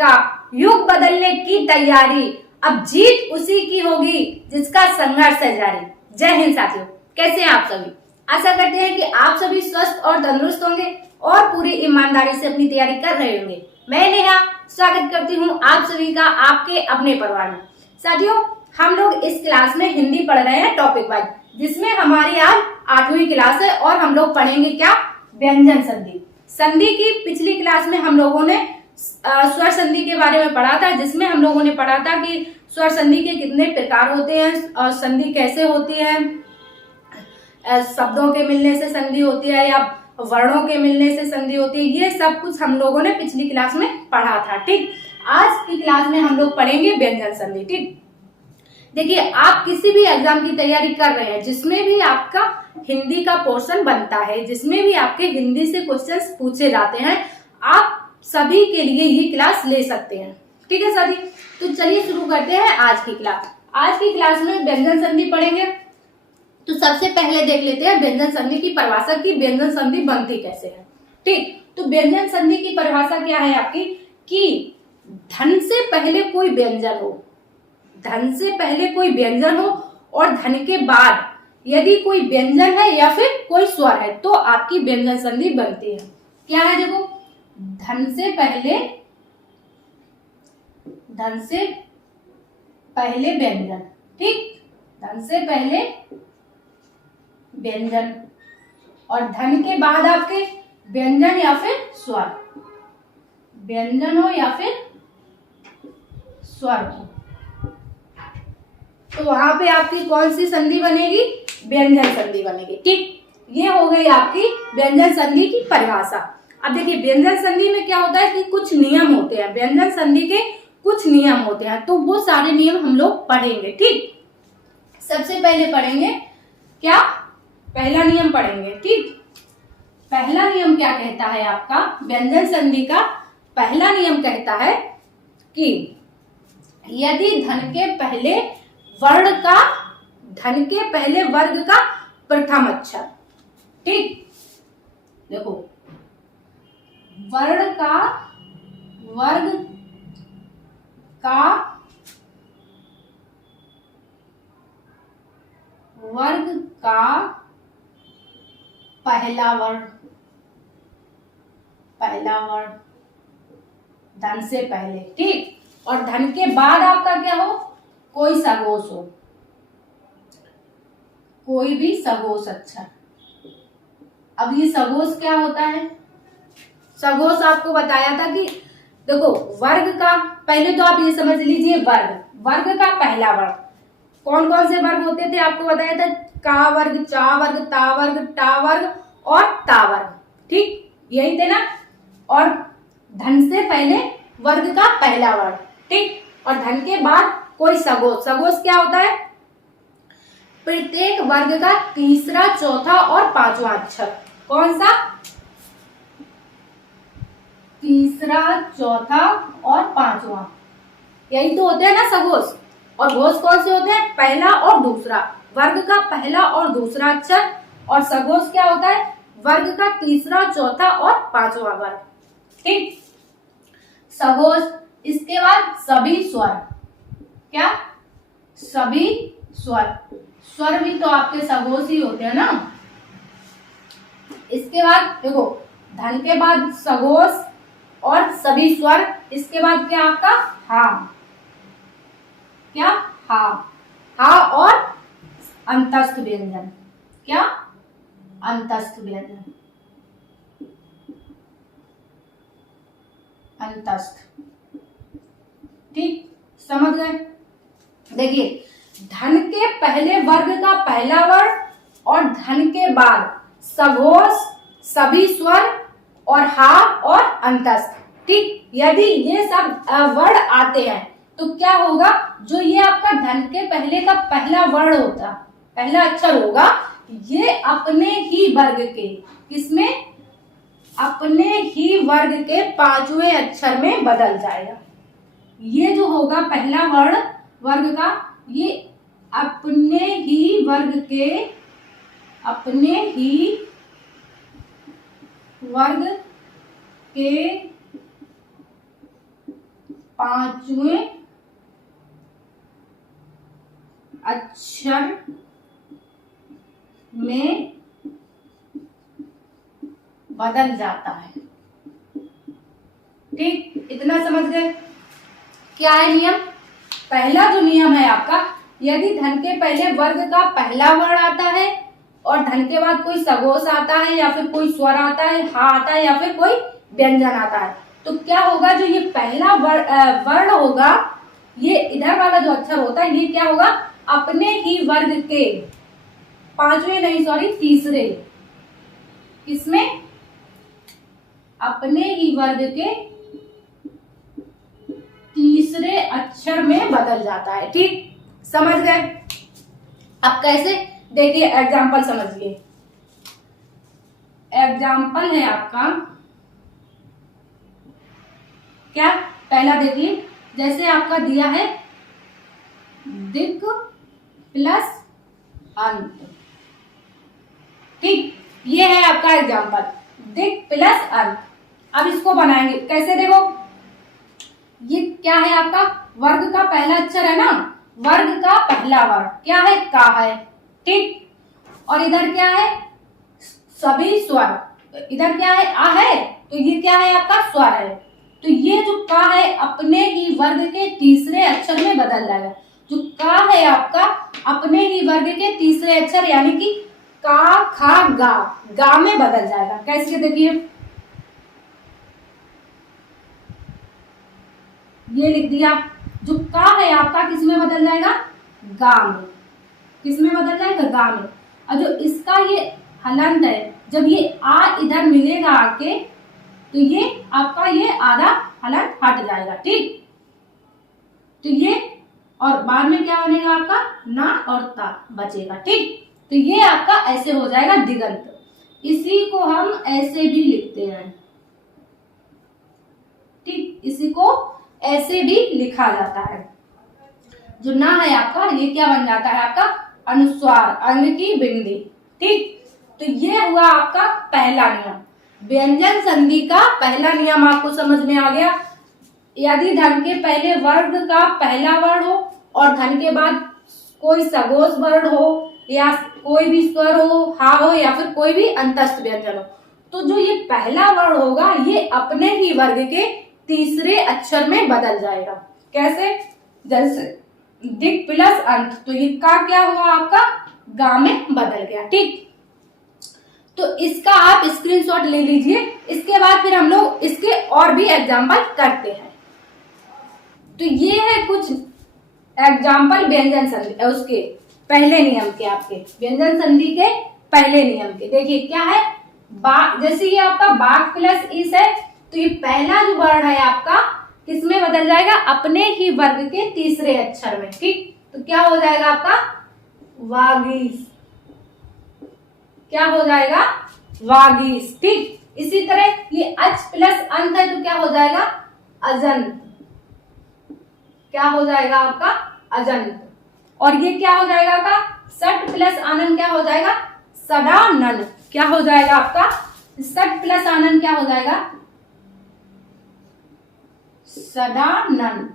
का, युग बदलने की तैयारी, अब जीत उसी की होगी जिसका संघर्ष है जारी। जय हिंद साथियों, कैसे हैं आप सभी। आशा करते हैं कि आप सभी स्वस्थ और तंदुरुस्त होंगे और पूरी ईमानदारी से अपनी तैयारी कर रहे होंगे। मैं नेहा स्वागत करती हूं आप सभी का आपके अपने परिवार में। साथियों, हम लोग इस क्लास में हिंदी पढ़ रहे हैं टॉपिक वाइज, जिसमें हमारी आज 8वीं क्लास है और हम लोग पढ़ेंगे क्या, व्यंजन संधि। संधि की पिछली क्लास में हम लोगों ने स्वर संधि के बारे में पढ़ा था, जिसमें हम लोगों ने पढ़ा था कि स्वर संधि के कितने प्रकार होते हैं और संधि कैसे होती है, शब्दों के मिलने से संधि होती है या वर्णों के मिलने से संधि होती है। ये सब कुछ हम लोगों ने पिछली क्लास में पढ़ा था। ठीक, आज की क्लास में हम लोग पढ़ेंगे व्यंजन संधि। ठीक, देखिए, आप किसी भी एग्जाम की तैयारी कर रहे हैं जिसमें भी आपका हिंदी का पोर्शन बनता है, जिसमें भी आपके हिंदी से क्वेश्चंस पूछे जाते हैं, आप सभी के लिए ये क्लास ले सकते हैं। ठीक है साथी, तो चलिए शुरू करते हैं आज की क्लास। आज की क्लास में व्यंजन संधि पढ़ेंगे। तो सबसे पहले देख लेते हैं व्यंजन संधि की परिभाषा की व्यंजन संधि बनती कैसे है। ठीक, तो व्यंजन संधि की परिभाषा क्या है आपकी, कि धन से पहले कोई व्यंजन हो, धन से पहले कोई व्यंजन हो और धन के बाद यदि कोई व्यंजन है या फिर कोई स्वर है तो आपकी व्यंजन संधि बनती है। क्या है, देखो, धन से पहले व्यंजन। ठीक, धन से पहले व्यंजन और धन के बाद आपके व्यंजन या फिर स्वर, व्यंजन हो या फिर स्वर हो, तो वहां पे आपकी कौन सी संधि बनेगी, व्यंजन संधि बनेगी। ठीक, ये हो गई आपकी व्यंजन संधि की परिभाषा। अब देखिए, व्यंजन संधि में क्या होता है कि कुछ नियम होते हैं, व्यंजन संधि के कुछ नियम होते हैं, तो वो सारे नियम हम लोग पढ़ेंगे। ठीक, सबसे पहले पढ़ेंगे क्या, पहला नियम पढ़ेंगे। ठीक, पहला नियम क्या कहता है आपका, व्यंजन संधि का पहला नियम कहता है कि यदि धन के पहले वर्ग का प्रथम अक्षर, ठीक, देखो, वर्ग का पहला वर्ण धन से पहले। ठीक, और धन के बाद आपका क्या हो, कोई सगोश हो, कोई भी सगोश अक्षर। अब ये सगोश क्या होता है, सगोश आपको बताया था कि देखो, वर्ग का पहले तो आप ये समझ लीजिए, वर्ग का पहला वर्ण कौन कौन से वर्ग होते थे आपको बताया था, का वर्ग, चा वर्ग, ता वर्ग, टा वर्ग और ता वर्ग। ठीक, यही थे ना। और धन से पहले वर्ग का पहला वर्ण, ठीक, और धन के बाद कोई सगोश। सगोश क्या होता है, प्रत्येक वर्ग का तीसरा, चौथा और पांचवा अक्षर। कौन सा, तीसरा, चौथा और पांचवा, यही तो होते हैं ना सगोश। और घोष कौन से होते हैं, पहला और दूसरा, वर्ग का पहला और दूसरा अक्षर। और सगोश क्या होता है, वर्ग का तीसरा, चौथा और पांचवा वर्ग। ठीक, सगोश। इसके बाद सभी स्वर, क्या, सभी स्वर, स्वर भी तो आपके सगोश ही होते हैं ना। इसके बाद देखो, धन के बाद सगोश और सभी स्वर, इसके बाद क्या आपका, हा, क्या, हा और अंतस्थ व्यंजन। क्या, अंतस्थ व्यंजन, अंतस्थ। ठीक, समझ गए। देखिए, धन के पहले वर्ग का पहला वर्ण और धन के बाद सघोष, सभी स्वर और हा और अंतस्थ। ठीक, यदि ये सब वर्ण आते हैं तो क्या होगा, जो ये आपका धन के पहले का पहला वर्ण होता, पहला अक्षर होगा, ये अपने ही वर्ग के, किसमें, अपने ही वर्ग के पांचवें अक्षर में बदल जाएगा। ये जो होगा पहला वर्ण वर्ग का, ये अपने ही वर्ग के, अपने ही वर्ग के 5वें अक्षर में बदल जाता है। ठीक, इतना समझ गए। क्या है नियम? पहला जो नियम है आपका, यदि धन के पहले वर्ग का पहला वर्ण आता है और धन के बाद कोई सगोश आता है या फिर कोई स्वर आता है, हा आता है या फिर कोई व्यंजन आता है, तो क्या होगा, जो ये पहला वर्ण होगा, ये इधर वाला जो अक्षर होता है, ये क्या होगा, अपने ही वर्ग के तीसरे, किसमें? अपने ही वर्ग के तीसरे अक्षर में बदल जाता है। ठीक, समझ गए? अब कैसे? देखिए एग्जाम्पल समझिए। एग्जाम्पल है आपका क्या? पहला देखिए, जैसे आपका दिया है दिक् प्लस अंत। ठीक, ये है आपका एग्जाम्पल, दिक् प्लस अंत। अब इसको बनाएंगे कैसे? देखो, ये क्या है आपका? वर्ग का पहला अक्षर है ना, वर्ग का पहला वर्ण क्या है? का है। ठीक, और इधर क्या है? सभी स्वर। इधर क्या है? आ है, तो ये क्या है आपका? स्वर है। तो ये जो का है अपने ही वर्ग के तीसरे अक्षर में बदल जाएगा। जो का है आपका अपने ही वर्ग के तीसरे अक्षर यानी कि का, खा, गा में बदल जाएगा। कैसे? देखिए, ये लिख दिया। जो का है आपका किस में बदल जाएगा? गा में। किस में बदल जाएगा? गा में। और जो इसका ये हलंत है, जब ये आ इधर मिलेगा आके, तो ये आपका ये आधा हलंत हट जाएगा। ठीक, तो ये और बाद में क्या बनेगा आपका? ना और ता बचेगा। ठीक, तो ये आपका ऐसे हो जाएगा दिगंत। इसी को हम ऐसे भी लिखते हैं। ठीक, इसी को ऐसे भी लिखा जाता है। जो ना है आपका, ये क्या बन जाता है आपका? अनुस्वार, अंग की बिंदी। ठीक, तो ये हुआ आपका पहला नियम। व्यंजन संधि का पहला नियम आपको समझ में आ गया। यदि धन के पहले वर्ग का पहला वर्ण हो और धन के बाद कोई सगोश वर्ण हो या कोई भी स्वर हो, हा हो या फिर कोई भी अंतस्थ व्यंजन हो, तो जो ये पहला वर्ण होगा ये अपने ही वर्ग के तीसरे अक्षर में बदल जाएगा। कैसे? जैसे दिक् प्लस अंत, तो ये का क्या हुआ आपका? गा में बदल गया। ठीक, तो इसका आप स्क्रीनशॉट ले लीजिए। इसके बाद फिर हम लोग इसके और भी एग्जाम्पल करते हैं। तो ये है कुछ एग्जाम्पल व्यंजन संधि, उसके पहले नियम के, आपके व्यंजन संधि के पहले नियम के। देखिए क्या है? जैसे ये आपका बाघ प्लस इस है, तो ये पहला जो वर्ण है आपका किसमें बदल जाएगा? अपने ही वर्ग के तीसरे अक्षर में। ठीक, तो क्या हो जाएगा आपका? वागीस। क्या हो जाएगा? वागीस। ठीक, इसी तरह ये अच प्लस अंत है, तो क्या हो जाएगा? अजंत। क्या हो जाएगा आपका? अजंत। और ये क्या हो जाएगा आपका? सट प्लस आनंद क्या हो जाएगा? सदानन। क्या हो जाएगा आपका? सट प्लस आनंद क्या हो जाएगा? सदानन।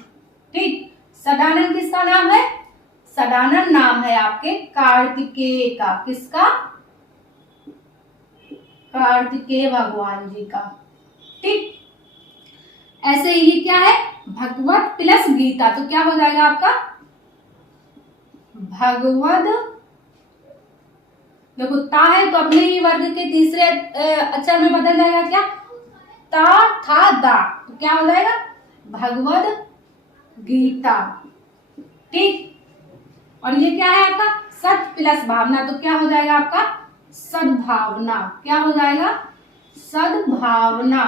ठीक, सदानन किसका नाम है? सदानन नाम है आपके कार्तिकेय का। किसका? कार्तिकेय भगवान जी का। ठीक, ऐसे ही क्या है? भगवत प्लस गीता, तो क्या हो जाएगा आपका? भगवद। देखो ता है तो अपने ही वर्ग के तीसरे अक्षर में बदल जाएगा। क्या? ता था दा, तो क्या हो जाएगा? भगवद गीता। ठीक, और ये क्या है आपका? सत प्लस भावना, तो क्या हो जाएगा आपका? सद्भावना। क्या हो जाएगा? सद्भावना।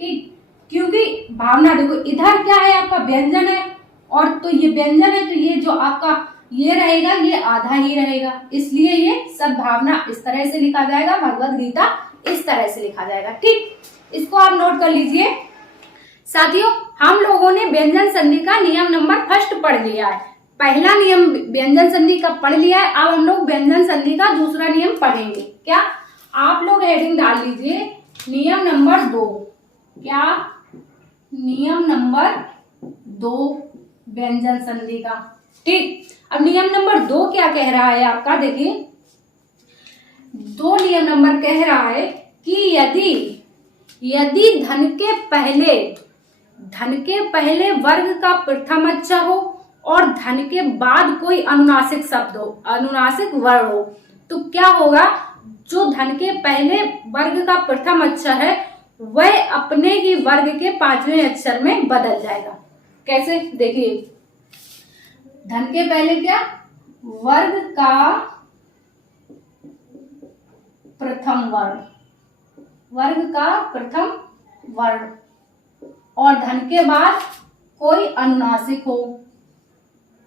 ठीक, क्योंकि भावना देखो इधर क्या है आपका? व्यंजन है, और तो ये व्यंजन है, तो ये जो आपका ये रहेगा ये आधा ही रहेगा, इसलिए ये सद्भावना इस तरह से लिखा जाएगा, भगवद गीता इस तरह से लिखा जाएगा। ठीक, इसको आप नोट कर लीजिए। साथियों, हम लोगों ने व्यंजन संधि का नियम नंबर फर्स्ट पढ़ लिया है। पहला नियम व्यंजन संधि का पढ़ लिया है। अब हम लोग व्यंजन संधि का दूसरा नियम पढ़ेंगे। क्या? आप लोग हेडिंग डाल लीजिए नियम नंबर 2। क्या? नियम नंबर 2 व्यंजन संधि का। ठीक, अब नियम नंबर 2 क्या कह रहा है आपका, देखिए 2 नियम नंबर कह रहा है कि यदि धन के पहले वर्ग का प्रथम अक्षर हो और धन के बाद कोई अनुनासिक शब्द हो, अनुनासिक वर्ण हो, तो क्या होगा, जो धन के पहले वर्ग का प्रथम अक्षर है वह अपने ही वर्ग के 5वें अक्षर में बदल जाएगा। कैसे, देखिए धन के पहले क्या, वर्ग का प्रथम वर्ण, वर्ग का प्रथम वर्ण, और धन के बाद कोई अनुनासिक हो,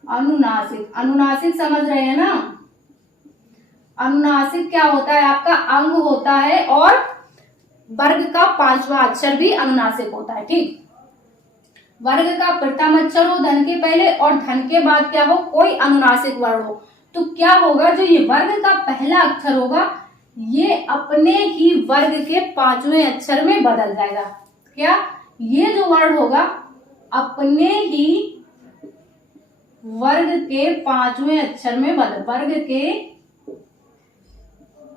अनुनासिक समझ रहे हैं ना। अनुनासिक क्या होता है आपका, अंग होता है और वर्ग का 5वां अक्षर भी अनुनासिक होता है। ठीक, वर्ग का प्रथम अक्षर हो धन के पहले और धन के बाद क्या हो, कोई अनुनासिक वर्ण हो, तो क्या होगा, जो ये वर्ग का पहला अक्षर होगा ये अपने ही वर्ग के 5वें अक्षर में बदल जाएगा। क्या, ये जो वर्ण होगा अपने ही वर्ग के 5वें अक्षर में वर्ग के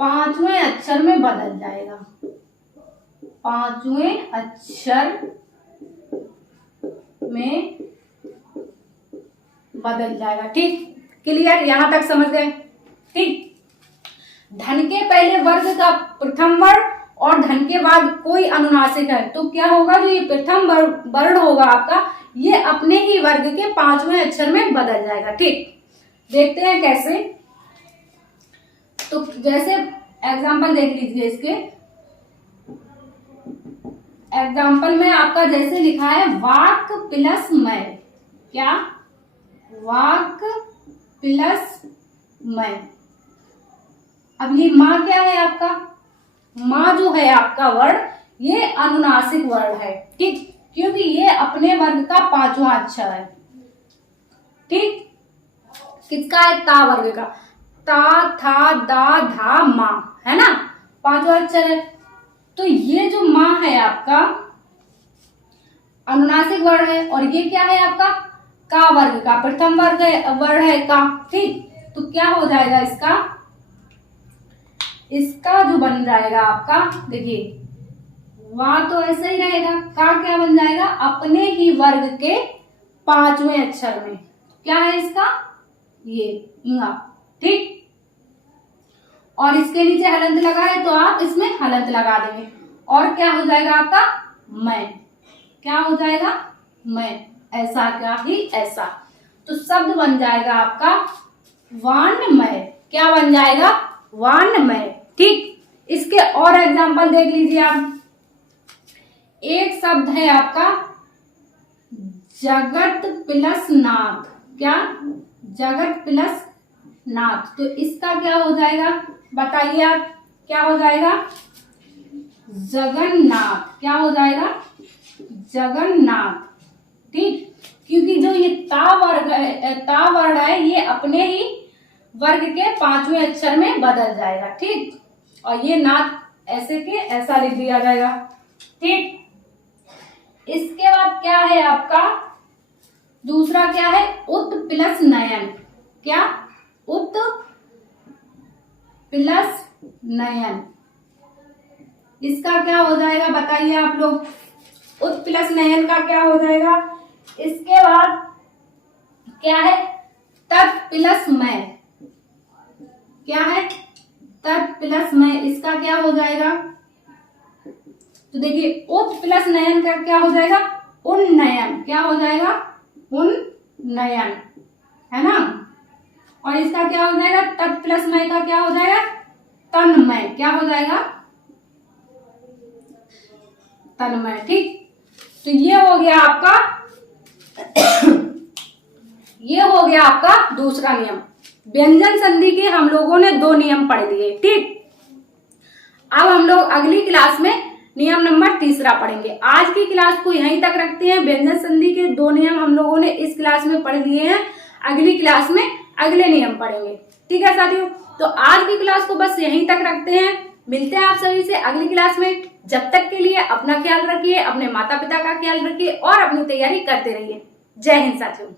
5वें अक्षर में बदल जाएगा, 5वें अक्षर में बदल जाएगा। ठीक, क्लियर, यहां तक समझ गए। ठीक, धन के पहले वर्ग का प्रथम वर्ण और धन के बाद कोई अनुनासिक है, तो क्या होगा, जो ये प्रथम वर्ण होगा आपका ये अपने ही वर्ग के 5वें अक्षर में बदल जाएगा। ठीक, देखते हैं कैसे। तो जैसे एग्जाम्पल देख लीजिए, इसके एग्जाम्पल में आपका जैसे लिखा है वाक प्लस मैं, क्या, वाक प्लस मैं। अब ये माँ क्या है आपका, माँ जो है आपका वर्ण ये अनुनासिक वर्ण है। ठीक, क्योंकि ये अपने वर्ग का 5वां अक्षर है। ठीक, किसका है, ता वर्ग का, ता था दा धा माँ, है ना, 5वां अक्षर है। तो ये जो माँ है आपका अनुनासिक वर्ण है और ये क्या है आपका, का वर्ग का प्रथम वर्ण है का। ठीक, तो क्या हो जाएगा इसका जो बन जाएगा आपका, देखिए वहां तो ऐसा ही रहेगा, का क्या बन जाएगा, अपने ही वर्ग के 5वें अक्षर में, क्या है इसका, ये इंगा। ठीक, और इसके नीचे हलंत लगा है तो आप इसमें हलंत लगा देंगे और क्या हो जाएगा आपका, मैं, क्या हो जाएगा, मैं, ऐसा क्या ही ऐसा। तो शब्द बन जाएगा आपका वानमय, क्या बन जाएगा, वानमय। ठीक, इसके और एग्जांपल देख लीजिए आप। एक शब्द है आपका जगत प्लस नाथ, क्या, जगत प्लस नाथ, तो इसका क्या हो जाएगा, बताइए आप, क्या हो जाएगा, जगन्नाथ, क्या हो जाएगा, जगन्नाथ। ठीक, क्योंकि जो ये ता वर्ण है ये अपने ही वर्ग के 5वें अक्षर में बदल जाएगा। ठीक, और ये नाथ ऐसे के ऐसा लिख दिया जाएगा। ठीक, इसके बाद क्या है आपका, दूसरा क्या है, उत प्लस नयन, क्या, उत प्लस नयन, इसका क्या हो जाएगा, बताइए आप लोग, उत प्लस नयन का क्या हो जाएगा। इसके बाद क्या है, तत् प्लस मैं, क्या है, तत् प्लस मैं, इसका क्या हो जाएगा, तो देखिए उत प्लस नयन का क्या हो जाएगा, उन्नयन, क्या हो जाएगा, उन्नयन, है ना। और इसका क्या हो जाएगा, तत् प्लस मय का क्या हो जाएगा, तन्मय, क्या हो जाएगा, तन्मय। ठीक, तो ये हो गया आपका ये हो गया आपका दूसरा नियम। व्यंजन संधि के हम लोगों ने 2 नियम पढ़ लिए। ठीक, अब हम लोग अगली क्लास में नियम नंबर 3 पढ़ेंगे। आज की क्लास को यहीं तक रखते हैं। व्यंजन संधि के 2 नियम हम लोगों ने इस क्लास में पढ़ लिए हैं, अगली क्लास में अगले नियम पढ़ेंगे। ठीक है साथियों, तो आज की क्लास को बस यहीं तक रखते हैं। मिलते हैं आप सभी से अगली क्लास में। जब तक के लिए अपना ख्याल रखिए, अपने माता पिता का ख्याल रखिए और अपनी तैयारी करते रहिए। जय हिंद साथियों।